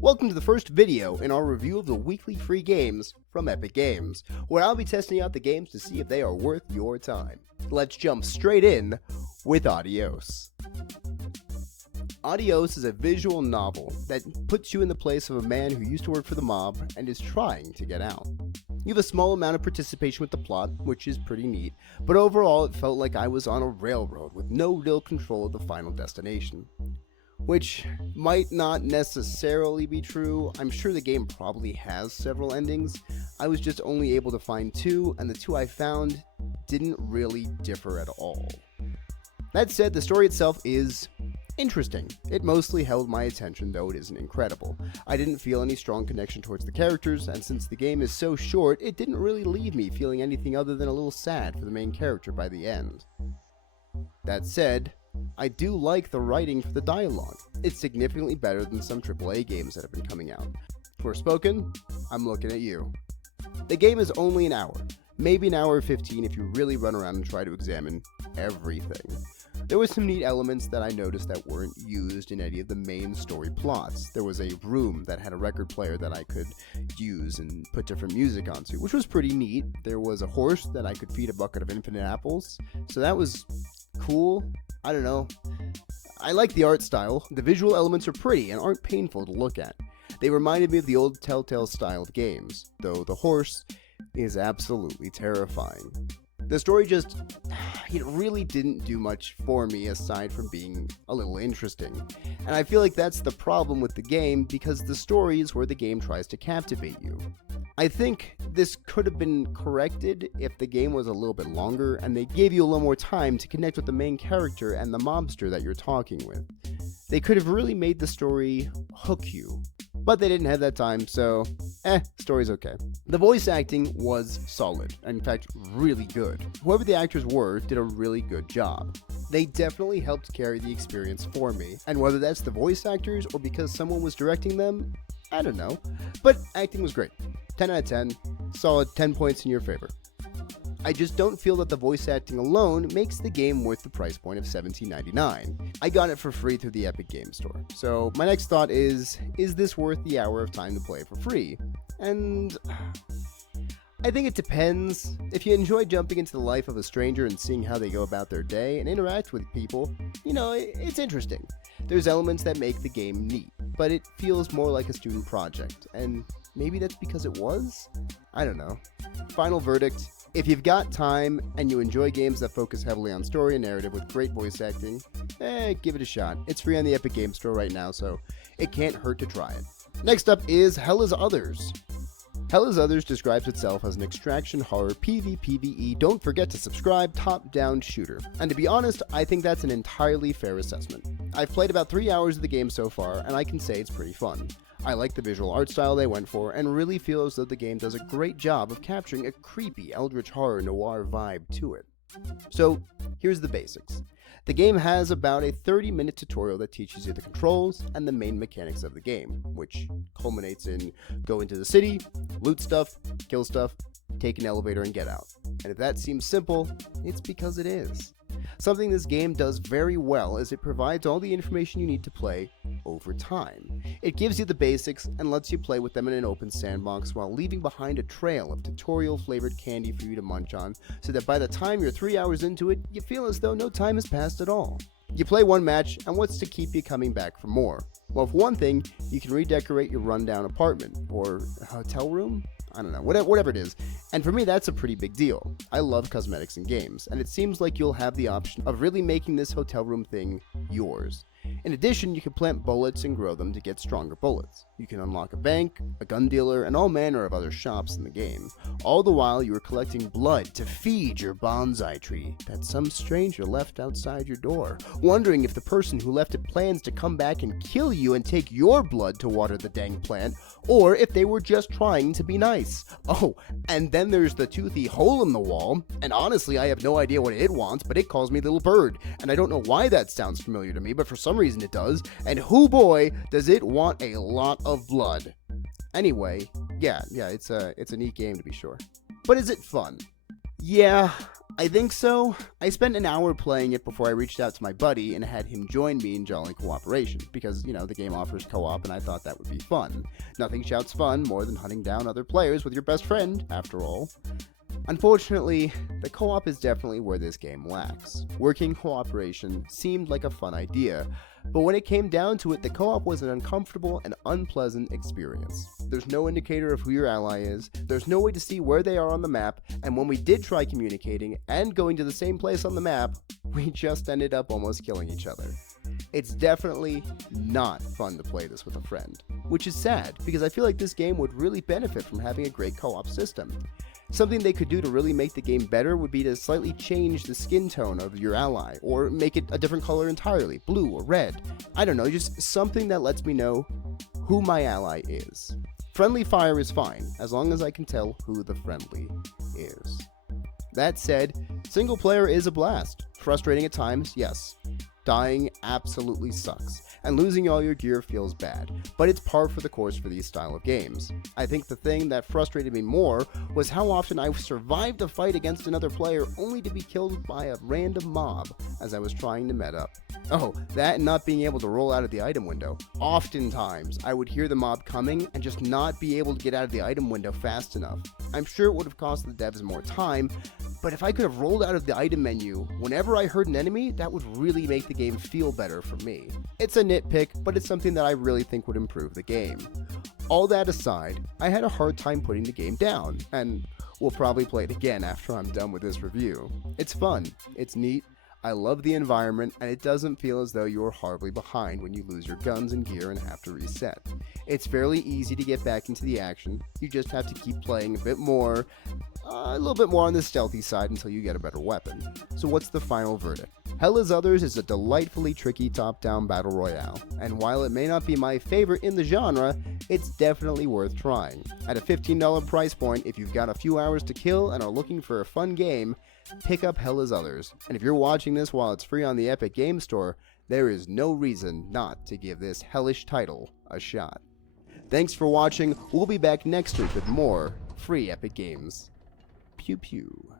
Welcome to the first video in our review of the weekly free games from Epic Games, where I'll be testing out the games to see if they are worth your time. Let's jump straight in with Adios. Adios is a visual novel that puts you in the place of a man who used to work for the mob and is trying to get out. You have a small amount of participation with the plot, which is pretty neat, but overall it felt like I was on a railroad with no real control of the final destination. Which might not necessarily be true. I'm sure the game probably has several endings. I was just only able to find two, and the two I found didn't really differ at all. That said, the story itself is interesting. It mostly held my attention, though it isn't incredible. I didn't feel any strong connection towards the characters, and since the game is so short, it didn't really leave me feeling anything other than a little sad for the main character by the end. That said, I do like the writing for the dialogue. It's significantly better than some AAA games that have been coming out. Forspoken, I'm looking at you. The game is only an hour, maybe an hour 15 if you really run around and try to examine everything. There were some neat elements that I noticed that weren't used in any of the main story plots. There was a room that had a record player that I could use and put different music onto, which was pretty neat. There was a horse that I could feed a bucket of infinite apples, so that was cool. I don't know. I like the art style. The visual elements are pretty and aren't painful to look at. They reminded me of the old Telltale style of games, though the horse is absolutely terrifying. The story it really didn't do much for me aside from being a little interesting. And I feel like that's the problem with the game because the story is where the game tries to captivate you. I think this could have been corrected if the game was a little bit longer and they gave you a little more time to connect with the main character and the mobster that you're talking with. They could have really made the story hook you, but they didn't have that time, so story's okay. The voice acting was solid, in fact, really good. Whoever the actors were did a really good job. They definitely helped carry the experience for me, and whether that's the voice actors or because someone was directing them, I don't know, but acting was great. 10 out of 10, solid 10 points in your favor. I just don't feel that the voice acting alone makes the game worth the price point of $17.99. I got it for free through the Epic Games Store. So my next thought is this worth the hour of time to play for free? And I think it depends. If you enjoy jumping into the life of a stranger and seeing how they go about their day and interact with people, it's interesting. There's elements that make the game neat, but it feels more like a student project, and maybe that's because it was? I don't know. Final verdict. If you've got time and you enjoy games that focus heavily on story and narrative with great voice acting, give it a shot. It's free on the Epic Games Store right now, so it can't hurt to try it. Next up is Others. Others describes itself as an extraction horror PvPvE don't forget to subscribe top-down shooter. And to be honest, I think that's an entirely fair assessment. I've played about 3 hours of the game so far, and I can say it's pretty fun. I like the visual art style they went for, and really feel as though the game does a great job of capturing a creepy eldritch horror noir vibe to it. So, here's the basics. The game has about a 30-minute tutorial that teaches you the controls and the main mechanics of the game, which culminates in go into the city, loot stuff, kill stuff, take an elevator and get out. And if that seems simple, it's because it is. Something this game does very well is it provides all the information you need to play over time. It gives you the basics and lets you play with them in an open sandbox while leaving behind a trail of tutorial-flavored candy for you to munch on, so that by the time you're 3 hours into it, you feel as though no time has passed at all. You play one match, and what's to keep you coming back for more? Well, for one thing, you can redecorate your rundown apartment, or hotel room? I don't know, whatever it is. And for me, that's a pretty big deal. I love cosmetics in games, and it seems like you'll have the option of really making this hotel room thing yours. In addition, you can plant bullets and grow them to get stronger bullets. You can unlock a bank, a gun dealer, and all manner of other shops in the game. All the while, you are collecting blood to feed your bonsai tree that some stranger left outside your door, wondering if the person who left it plans to come back and kill you and take your blood to water the dang plant, or if they were just trying to be nice. Oh, and then there's the toothy hole in the wall, and honestly I have no idea what it wants, but it calls me little bird, and I don't know why that sounds familiar to me, but for some reason it does, and hoo boy, does it want a lot of blood. Anyway, yeah, it's a neat game to be sure. But is it fun? Yeah, I think so. I spent an hour playing it before I reached out to my buddy and had him join me in Jolly Cooperation, because, the game offers co-op and I thought that would be fun. Nothing shouts fun more than hunting down other players with your best friend, after all. Unfortunately, the co-op is definitely where this game lacks. Working cooperation seemed like a fun idea, but when it came down to it, the co-op was an uncomfortable and unpleasant experience. There's no indicator of who your ally is, there's no way to see where they are on the map, and when we did try communicating and going to the same place on the map, we just ended up almost killing each other. It's definitely not fun to play this with a friend, which is sad because I feel like this game would really benefit from having a great co-op system. Something they could do to really make the game better would be to slightly change the skin tone of your ally, or make it a different color entirely, blue or red. I don't know, just something that lets me know who my ally is. Friendly fire is fine, as long as I can tell who the friendly is. That said, single player is a blast. Frustrating at times, yes. Dying absolutely sucks, and losing all your gear feels bad, but it's par for the course for these style of games. I think the thing that frustrated me more was how often I survived a fight against another player only to be killed by a random mob as I was trying to met up. Oh, that and not being able to roll out of the item window. Oftentimes, I would hear the mob coming and just not be able to get out of the item window fast enough. I'm sure it would have cost the devs more time, but if I could have rolled out of the item menu whenever I heard an enemy, that would really make the game feel better for me. It's a nitpick, but it's something that I really think would improve the game. All that aside, I had a hard time putting the game down, and we'll probably play it again after I'm done with this review. It's fun, it's neat, I love the environment, and it doesn't feel as though you're horribly behind when you lose your guns and gear and have to reset. It's fairly easy to get back into the action, you just have to keep playing a little bit more on the stealthy side until you get a better weapon. So what's the final verdict? Others and Adios is a delightfully tricky top-down battle royale, and while it may not be my favorite in the genre, it's definitely worth trying. At a $15 price point, if you've got a few hours to kill and are looking for a fun game, pick up Others and Adios. And if you're watching this while it's free on the Epic Game Store, there is no reason not to give this hellish title a shot. Thanks for watching, we'll be back next week with more free Epic Games. Pew pew.